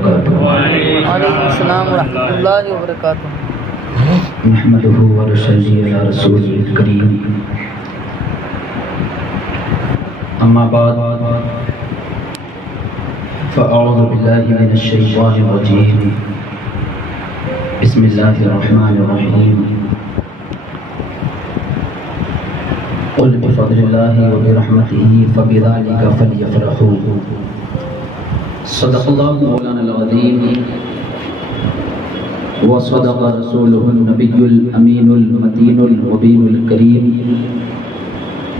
وبرکاتہ۔ وعلیکم السلام ورحمۃ اللہ وبرکاتہ۔ نحمده ونصلي على رسوله الكريم، اما بعد فاعوذ بالله من الشیطان الرجیم، بسم اللہ الرحمن الرحیم، قل بفضل اللہ وبرحمته فبذلك فلیفرحوا، صدق اللہ مولانا العظیم وصدق رسوله النبی الامین المتین المبین الکریم،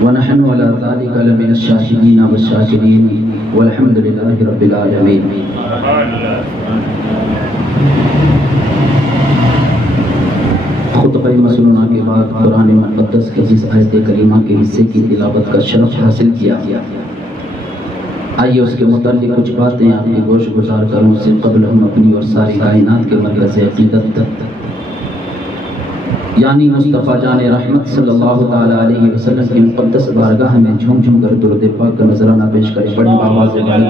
ونحن على ذلك لمن الشاهدين والشاكرين والحمد لله رب العالمين۔ خطبہ مسنونہ کے بعد قرآن مقدس کی جس آیت کریمہ کے حصے کی تلاوت کا شرف حاصل کیا، آئیے اس کے متعلق کچھ باتیں آپ کی گوش گزار کروں۔ اس سے قبل ہم اپنی اور ساری کائنات کے مرکز عقیدت یعنی مصطفیٰ جان رحمت صلی اللہ تعالیٰ علیہ وسلم کی مقدس بارگاہ میں جھوم جھوم کر درود پاک کا نذرانہ پیش کریں۔ بڑی آواز سے بڑی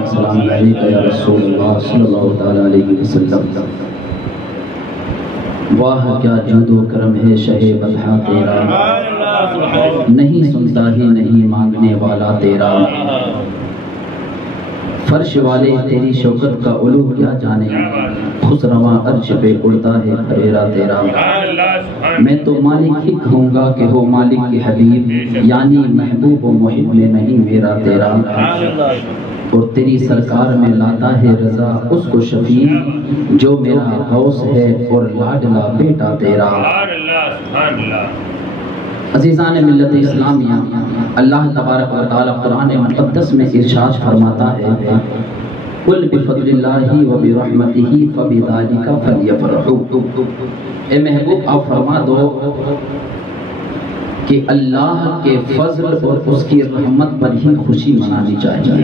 السلام علیکم یا رسول اللہ صلی اللہ تعالیٰ علیہ وسلم۔ واہ کیا جود و کرم ہے شہ بطحہ تیرا، نہیں سنتا ہی نہیں مانگنے والا تیرا، فرش والے تیری شوکت کا علو کیا جانے، خسرواں عرش پہ اڑتا ہے پھریرا تیرا۔ میں تو مالک ہی کہوں گا کہ ہو مالک کی حبیب، یعنی محبوب و محب میں نہیں میرا تیرا، اور تیری سرکار میں لاتا ہے رضا اس کو شفیع جو میرا غوث ہے اور لاڈلا بیٹا تیرا۔ عزیزان ملت اسلامیہ، اللہ تبارک و تعالی قرآن مقدس میں ارشاد فرماتا ہے، قل بفضل اللہ وبرحمتہ فبذلک فلیفرحوا۔ اے محبوب آپ فرما دو کہ اللہ کے فضل اور اس کی رحمت پر ہی خوشی منانی چاہیے۔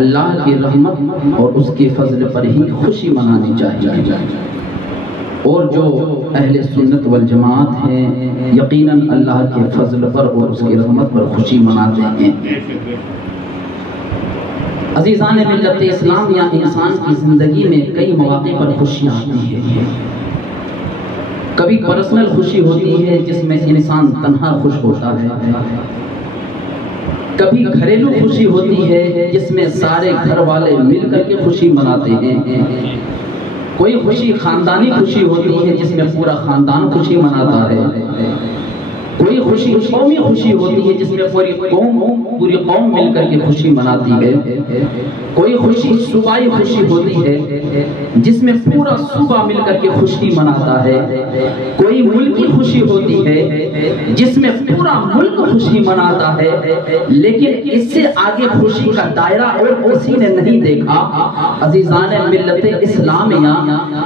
اللہ کی رحمت اور اس کے فضل پر ہی خوشی منانی چاہیے، اور جو اہل سنت والجماعت ہیں یقیناً اللہ کے فضل پر اور اس کی رحمت پر خوشی مناتے ہیں۔ عزیزان ملت اسلامیہ، انسان کی زندگی میں کئی مواقع پر خوشیاں آتی ہیں۔ کبھی پرسنل خوشی ہوتی ہے جس میں انسان تنہا خوش ہوتا ہے، کبھی گھریلو خوشی ہوتی ہے جس میں سارے گھر والے مل کر کے خوشی مناتے ہیں، کوئی خوشی خاندانی خوشی ہوتی ہے جس میں پورا خاندان خوشی مناتا ہے، کوئی خوشی قومی خوشی ہوتی ہے جس میں پوری قوم مل کر کے خوشی مناتی ہے، کوئی خوشی صوبائی خوشی ہوتی ہے جس میں پورا صوبہ مل کر کے خوشی مناتا ہے، کوئی ملکی خوشی ہوتی ہے جس میں پورا ملک خوشی مناتا ہے۔ لیکن اس سے آگے خوشی کا دائرہ اور کسی نے نہیں دیکھا عزیزان ملت اسلامیہ۔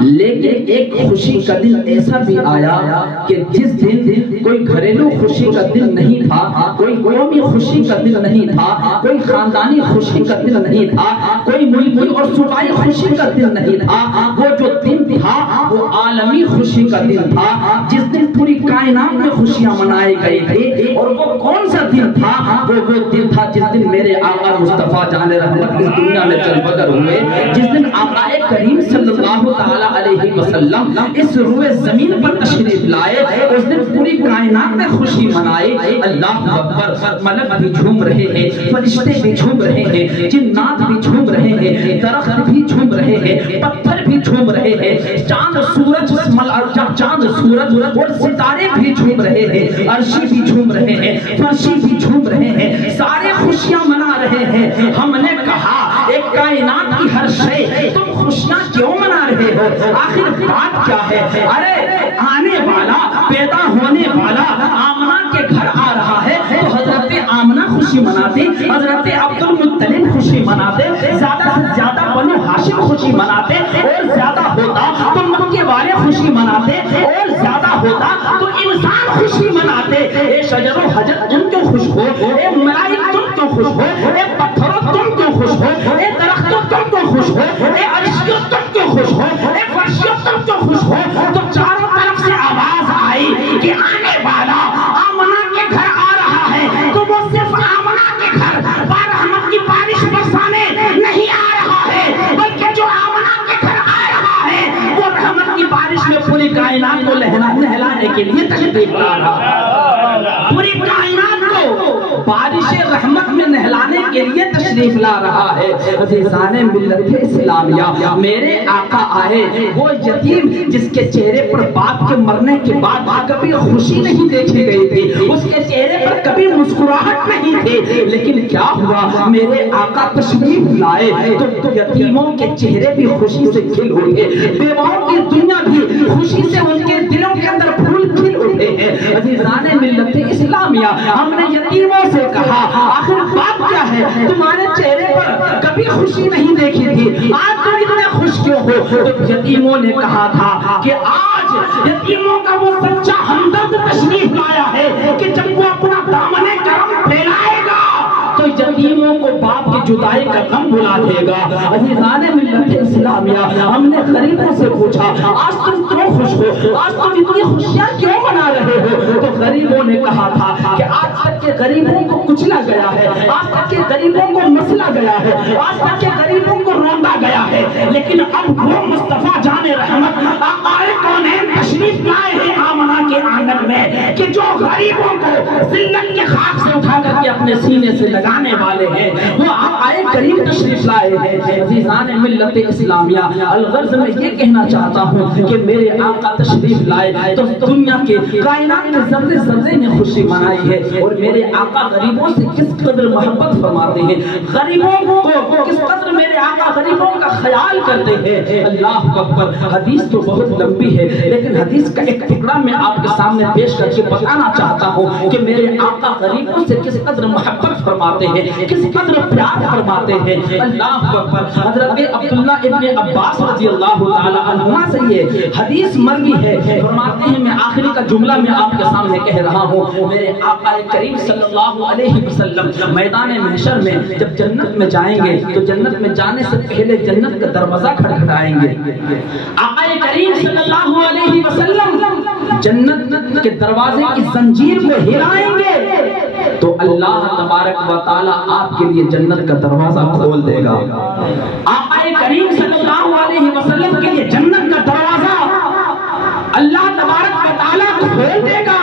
لیکن ایک خوشی کا دن ایسا بھی آیا کہ جس دن کوئی گھریلو خوشی کا دن نہیں تھا، کوئی قومی خوشی کا دن نہیں تھا، کوئی خاندانی خوشی کا دن نہیں تھا، کوئی ملکی اور صوبائی خوشی کا دن نہیں تھا، وہ جو دن تھا وہ عالمی خوشی کا دن تھا، جس دن پوری کائنات میں خوشیاں منائی گئی تھی۔ اور وہ کون سا دن تھا؟ وہ دن تھا جس دن میرے آقا مصطفیٰ جان رحمت اس دنیا میں چل بگر ہوئے، جس دن آقا کریم صلی اللہ تعالیٰ علیہ وسلم اس روئے زمین پر تشریف لائے، اس دن پوری کائنات میں خوشی منائے۔ اللہ اکبر، ملک بھی جھوم رہے ہیں، فرشتے بھی جھوم رہے ہیں، جنات بھی جھوم رہے ہیں، درخت بھی جھوم رہے ہیں، پتھر بھی جھوم رہے ہیں، چاند سورج اور ستارے بھی جھوم رہے ہیں، عرشی بھی جھوم رہے ہیں، فرشی بھی جھوم رہے ہیں، سارے خوشیاں منا رہے ہیں۔ ہم نے کہا ایک کائنات کی ہر شے تم خوشیاں کیوں منا رہے ہو؟ آخر بات کیا ہے؟ ارے آنے والا، پیدا ہونے والا آمنہ کے گھر آ رہا ہے تو حضرت آمنہ خوشی مناتے، حضرت عبد المطلب خوشی مناتے، زیادہ سے زیادہ بنو ہاشم خوشی مناتے، اور زیادہ ہوتا تو مکے والے خوشی مناتے، اور زیادہ ہوتا تو انسان خوشی مناتے۔ اے شجر و حجر تم کیوں خوش ہو؟ اے ملائک تم کیوں خوش ہو؟ اے پتھروں تم کیوں خوش ہو؟ اے درختوں تم کیوں خوش ہو؟ اے عرشیوں تم کیوں خوش ہو؟ اے فرشیوں تم کیوں خوش ہو؟ تو چاروں طرف سے آواز آئی کہ آنے لانے کے لیے تشریف لا رہا ہے، پوری کائنات کو بارش رحمت میں نہلانے کے لیے تشریف لا رہا ہے۔ عزیزان ملت اسلامیہ، میرے آقا آئے، وہ یتیم جس کے چہرے پر باپ کے مرنے کے بعد کبھی خوشی نہیں دیکھی گئی تھی، اس کے چہرے پر کبھی مسکراہٹ نہیں تھی، لیکن کیا ہوا، میرے آقا تشریف لائے تو یتیموں کے چہرے بھی خوشی سے کھل اٹھے، بیواؤں کی دنیا بھی خوشی سے ان کے دلوں کے اندر پھول کھل اٹھے ہیں۔ عزیزان ملت اسلامیہ، ہم نے یتیموں سے کہا آخر بات کیا ہے، تمہارے چہرے پر کبھی خوشی نہیں دیکھی تھی، آج تم اتنے خوش کیوں ہو؟ تو یتیموں نے کہا تھا کہ آج یتیموں کا وہ سچا ہمدرد تشریف لایا ہے کہ جب وہ اپنا دامن کرم پھیلائے گا تو یتیموں کو باپ کی جدائی کا غم بلا دے گا۔ عزیزان ملت اسلامیہ، ہم نے غریبوں سے پوچھا آج تم کیوں خوش ہو، آج تم اتنی خوشیاں کیوں منا رہے ہو؟ تو غریبوں نے کہا تھا کہ آج تک کے غریبوں کو کچلا گیا ہے، آج تک کے غریبوں کو مسلا گیا ہے، آج تک کے غریبوں کو روندا گیا ہے، لیکن اب وہ مصطفیٰ جان رحمت آقائے کونین تشریف لائے ہیں آمنہ کے آنگن میں کہ جو غریبوں کو ذلت کے خاک سے اٹھا کر کے اپنے سینے سے لگانے والے ہیں، وہ آقائے کریم تشریف لائے ہیں۔ عزیزان ملت اسلامیہ، الغرض میں یہ کہنا چاہتا ہوں کہ میرے آقا تشریف لائے تو دنیا کے کائنات کے ذرے ذرے نے خوشی منائی ہے، اور میرے آقا غریبوں سے کس قدر محبت فرماتے ہیں، غریبوں کو کس قدر میرے آقا غریبوں کا خیال کرتے ہیں۔ اللہ اکبر۔ حدیث تو بہت لمبی ہے، لیکن حدیث کا ایک ٹکڑا میں آپ کے سامنے پیش کر کے بتانا چاہتا ہوں کہ میرے آقا غریبوں سے کس قدر محبت فرماتے ہیں، کس قدر پیار فرماتے ہیں۔ اللہ اکبر۔ حضرت عبداللہ ابن عباس رضی اللہ تعالی عنہما سے یہ حدیث مروی ہے، فرماتے ہیں، میں آخری کا جملہ میں آپ کے سامنے کہہ رہا ہوں، میرے آقا کریم صلی اللہ علیہ وسلم میدان محشر میں جب جنت میں جائیں گے تو جنت میں جانے سے پہلے جنت کا دروازہ کھٹکھٹائیں گے، آقا کریم صلی اللہ علیہ وسلم جنت کے دروازے کی زنجیر کو ہلائیں گے تو اللہ تبارک و تعالی آپ کے لیے جنت کا دروازہ کھول دے گا۔ آقا کریم صلی اللہ علیہ وسلم کے لیے جنت کا دروازہ اللہ تبارک و تعالی کھول دے گا۔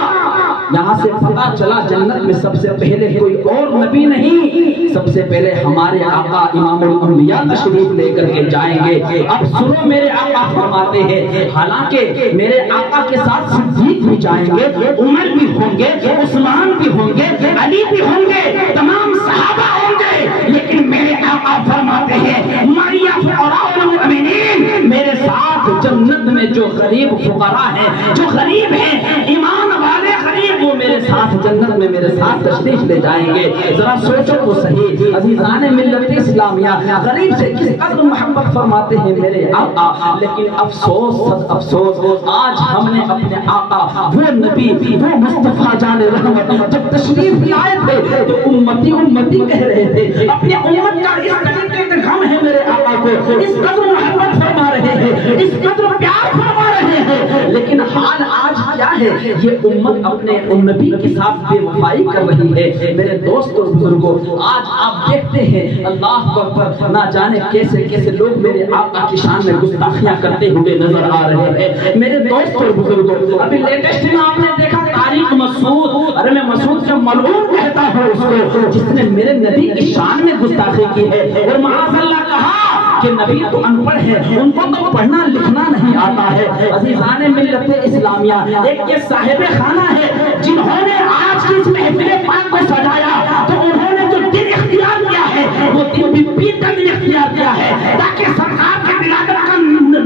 یہاں سے پتہ چلا جنت میں سب سے پہلے کوئی اور نبی نہیں، سب سے پہلے ہمارے آقا امام الانبیاء تشریف لے کر کے جائیں گے۔ اب سنو، میرے آقا فرماتے ہیں حالانکہ میرے آقا کے ساتھ صدیق بھی جائیں گے، عمر بھی ہوں گے، عثمان بھی ہوں گے، علی بھی ہوں گے، تمام صحابہ ہوں گے، لیکن میرے آقا فرماتے ہیں ماریا فقراء المؤمنین، میرے ساتھ جنت میں جو غریب فقراء ہیں، جو غریب ہیں، ایمان والے غریب، وہ میرے ساتھ جنت میں میرے ساتھ تشریف لے جائیں گے۔ ذرا سوچو تو صحیح، عزیزان ملت اسلامیہ، غریب سے کس قدر محبت فرماتے ہیں میرے آقا، لیکن افسوس افسوس آج ہم نے اپنے آقا وہ نبی وہ مصطفیٰ جان رحمت جب تشریف لائے تھے تو امتی امتی کہہ رہے تھے، اپنے امت کا اس طریقے کا غم ہے میرے آقا کو، اس قدر محبت فرما رہے ہیں، اس قدر پیار فرما رہے ہیں، لیکن حال آج کیا ہے، یہ امت اپنے ان نبی کے ساتھ بے وفائی کر رہی ہے۔ میرے دوستوں بزرگوں، آج آپ دیکھتے ہیں اللہ اکبر، نہ جانے کیسے کیسے لوگ میرے آقا کی شان میں گستاخیاں کرتے ہوئے نظر آ رہے ہیں۔ میرے دوستوں بزرگوں، ابھی لیٹسٹ میں آپ نے دیکھا طارق مسعود، ارے میں مسعود کا ملعون کہتا ہوں اس کو، جس نے میرے نبی کی شان میں گستاخی کی ہے، اور معاذ اللہ کہا کہ نبی تو ان پڑھ ہے، ان کو تو پڑھنا لکھنا نہیں آتا ہے۔ عزیزان ملت اسلامیہ، ایک یہ صاحب خانہ ہے جنہوں نے آج کی اس محفل پاک کو سجایا، تو انہوں نے جو دن اختیار کیا ہے وہ دن بھی پیر کا دن اختیار کیا ہے، تاکہ سرکار کی ولادت کا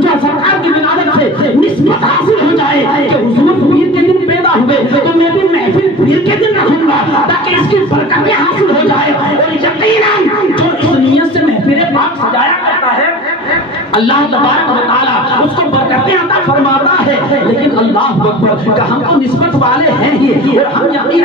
جو سرکار کی ولادت سے نسبت حاصل ہو جائے کہ حضور پیر کے دن پیدا ہوئے تو میں بھی محفل پیر کے دن رکھوں گا، تاکہ اس کی برکتیں حاصل ہو جائے۔ اور یقیناً جو اس نیت سے محفل پاک سجایا کرتا ہے اللہ تبارک و تعالیٰ اس کو برکتیں عطا فرماتا ہے، لیکن اللہ اکبر کہ ہم تو نسبت والے ہیں ہی، اور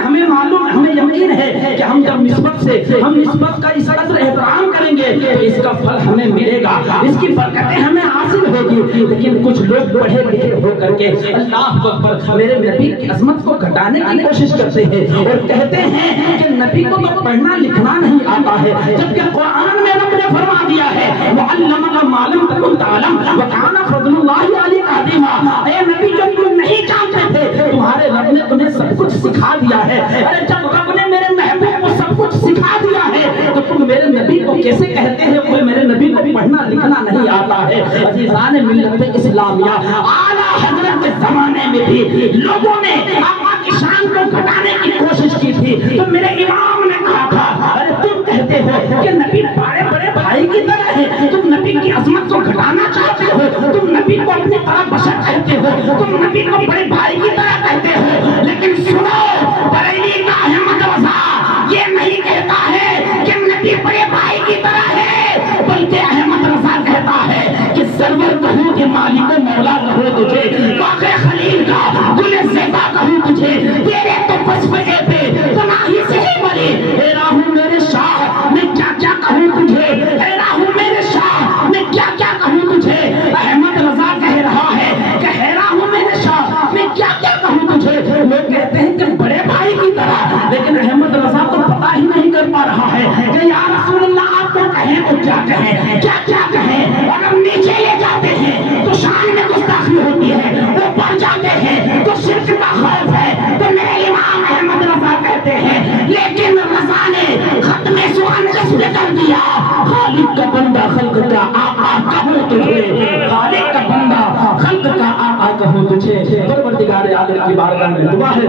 ہمیں معلوم ہمیں یقین ہے کہ ہم جب نسبت کا اس قدر احترام کریں گے تو اس کا پھل ہمیں ملے گا، اس کی برکتیں ہمیں حاصل ہوگی۔ لیکن کچھ لوگ پڑھے لکھے ہو کر کے اللہ اکبر میرے نبی کی عظمت کو گھٹانے کی کوشش کرتے ہیں اور کہتے ہیں کہ نبی کو تو پڑھنا لکھنا نہیں آتا ہے، جبکہ قرآن میں رب نے فرما دیا ہے وَعَلَّمَكَ مَا لَمْ تَكُنْ تَعْلَمْ وَكَانَ فَضْلُ اللَّهِ عَلَيْكَ عَظِيمًا۔ اے نبی، جو تم نہیں جانتے تھے عزیزان ملت اسلامیہ، اعلیٰ حضرت کے زمانے میں بھی لوگوں نے آقا کی شان کو گھٹانے کی کوشش کی تھی، تو میرے امام نے کہا تھا ارے تم کہتے ہو کہ نبی بڑے بڑے بھائی کی طرح ہے، تم نبی کی عظمت کو گھٹانا چاہتے ہو، تم نبی کو اپنی طرح بشر کہتے ہو، تم نبی کو بڑے بھائی کی طرح کہتے ہو، لیکن سنو بریلی کا احمد رضا یہ نہیں کہتا ہے کہ نبی بڑے بھائی کی طرح ہے، بلکہ احمد رضا کہتا ہے کہ سرور کہوں کہ مالک و مولا کہوں تجھے، واقع خلیل کا گل زیبا کہوں تجھے، تیرے تو بس وجہ پہ تناہی سے ہی ملی، اے راہو میرے شاہ میں کیا کیا کہوں تجھے، اے راہو میرے شاہ میں کیا کیا کہوں تجھے، احمد رضا کہہ رہا ہے کہ اے راہو میرے شاہ میں کیا کیا کہوں تجھے، لوگ کہتے ہیں کہ بڑے بھائی کی طرح، لیکن احمد رضا تو پتہ ہی نہیں کر پا رہا ہے کہ یا رسول اللہ آپ کو کہیں تو کیا کہیں، کیا کیا کہیں، اگر نیچے لے جاتے ہیں تو شان میں گستاخی ہوتی ہے، اوپر جاتے ہیں تو شرک کا خوف ہے، تو میرے امام احمد رضا کہتے ہیں لیکن رضا نے ختم سوال اس نے کر دیا، خالق کا بندہ خلق کا آقا کہوں تجھے، خالق کا بندہ خلق کا آقا کہوں تجھے، پروردگار عالم کی بارگاہ میں دعا ہے